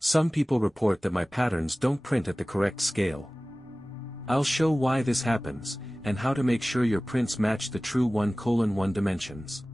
Some people report that my patterns don't print at the correct scale. I'll show why this happens, and how to make sure your prints match the true 1:1 dimensions.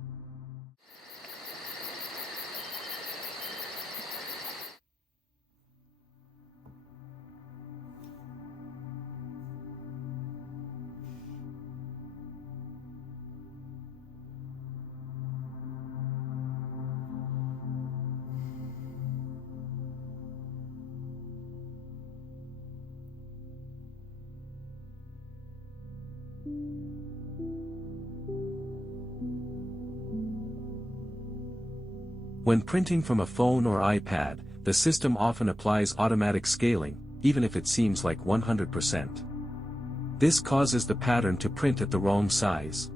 When printing from a phone or iPad, the system often applies automatic scaling, even if it seems like 100%. This causes the pattern to print at the wrong size.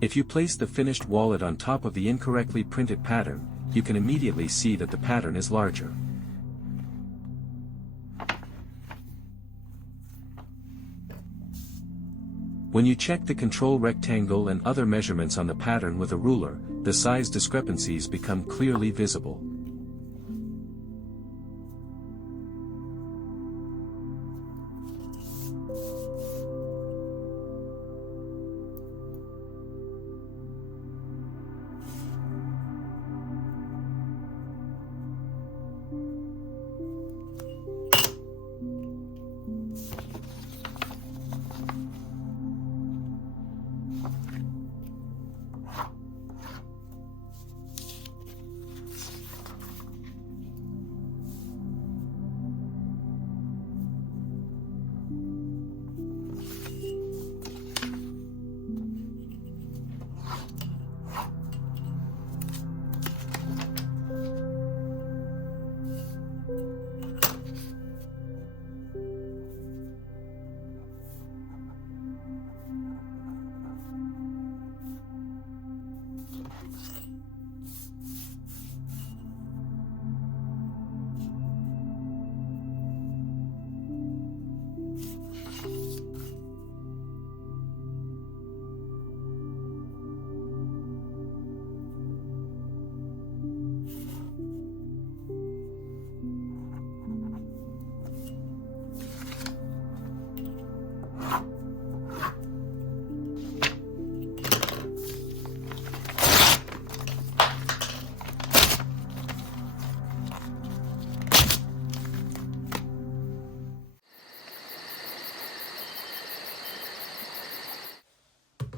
If you place the finished wallet on top of the incorrectly printed pattern, you can immediately see that the pattern is larger. When you check the control rectangle and other measurements on the pattern with a ruler, the size discrepancies become clearly visible.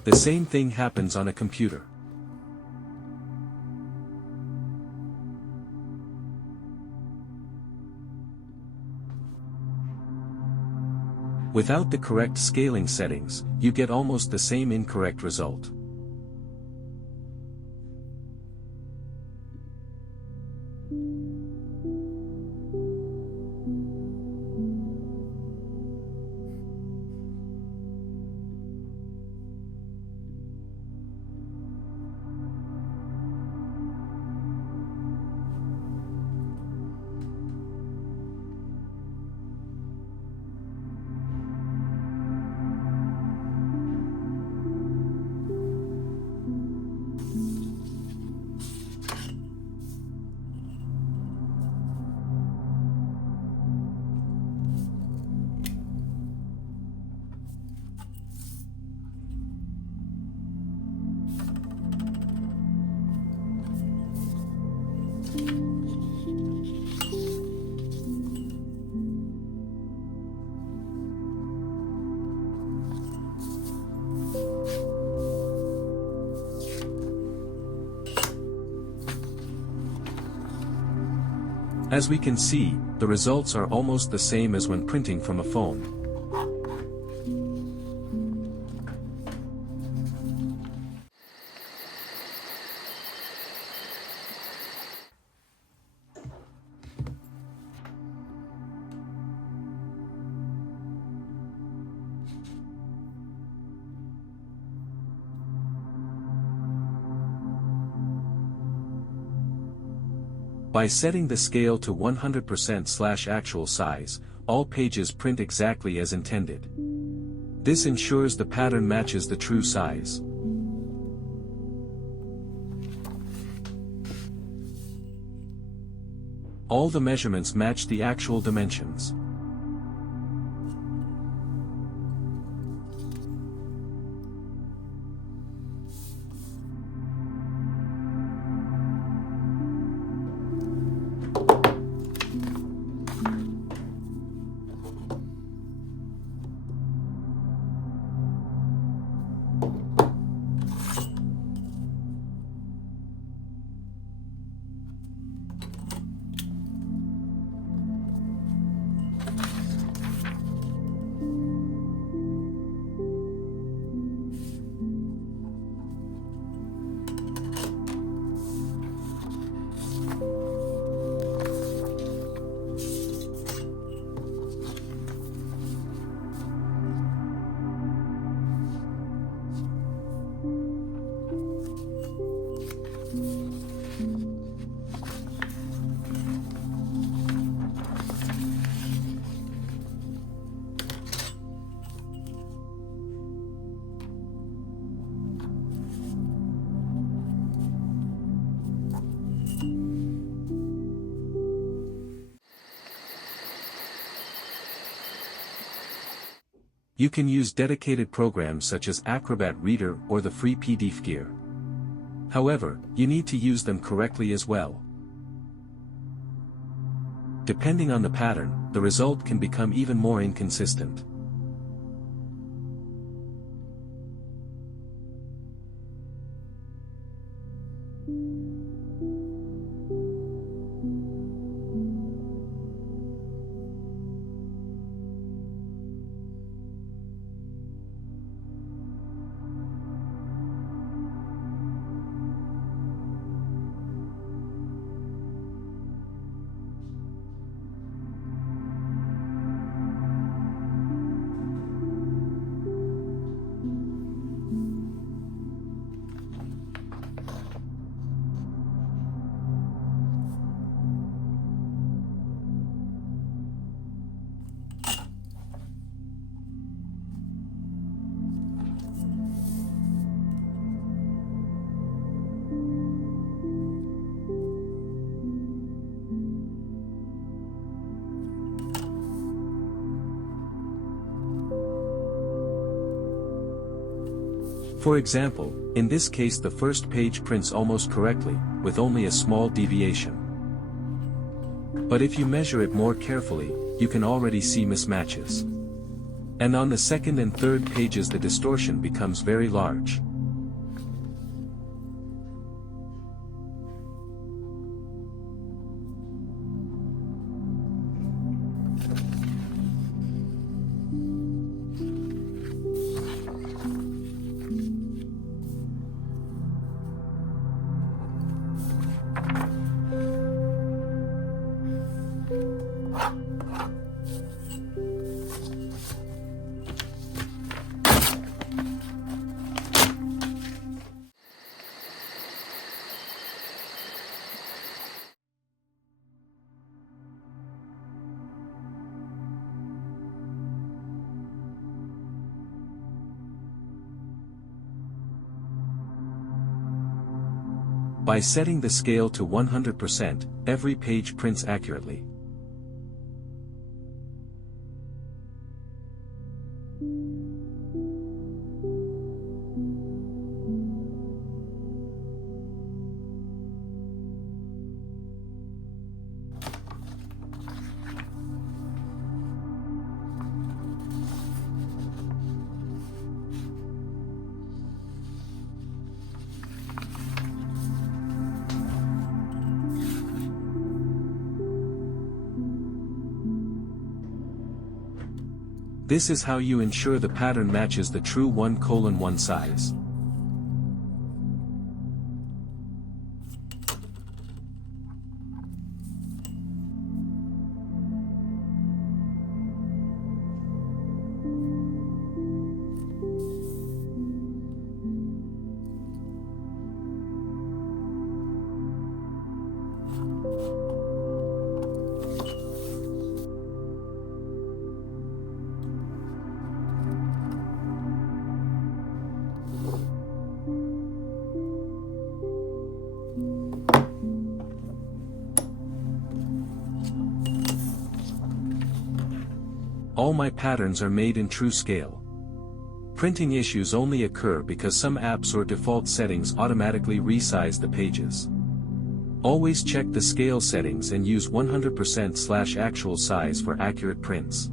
The same thing happens on a computer. Without the correct scaling settings, you get almost the same incorrect result. As we can see, the results are almost the same as when printing from a phone. By setting the scale to 100%/actual size, all pages print exactly as intended. This ensures the pattern matches the true size. All the measurements match the actual dimensions. You can use dedicated programs such as Acrobat Reader or the free PDF Gear. However, you need to use them correctly as well. Depending on the pattern, the result can become even more inconsistent. For example, in this case the first page prints almost correctly, with only a small deviation. But if you measure it more carefully, you can already see mismatches. And on the second and third pages the distortion becomes very large. By setting the scale to 100%, every page prints accurately. This is how you ensure the pattern matches the true 1:1 size. All my patterns are made in true scale. Printing issues only occur because some apps or default settings automatically resize the pages. Always check the scale settings and use 100%/actual size for accurate prints.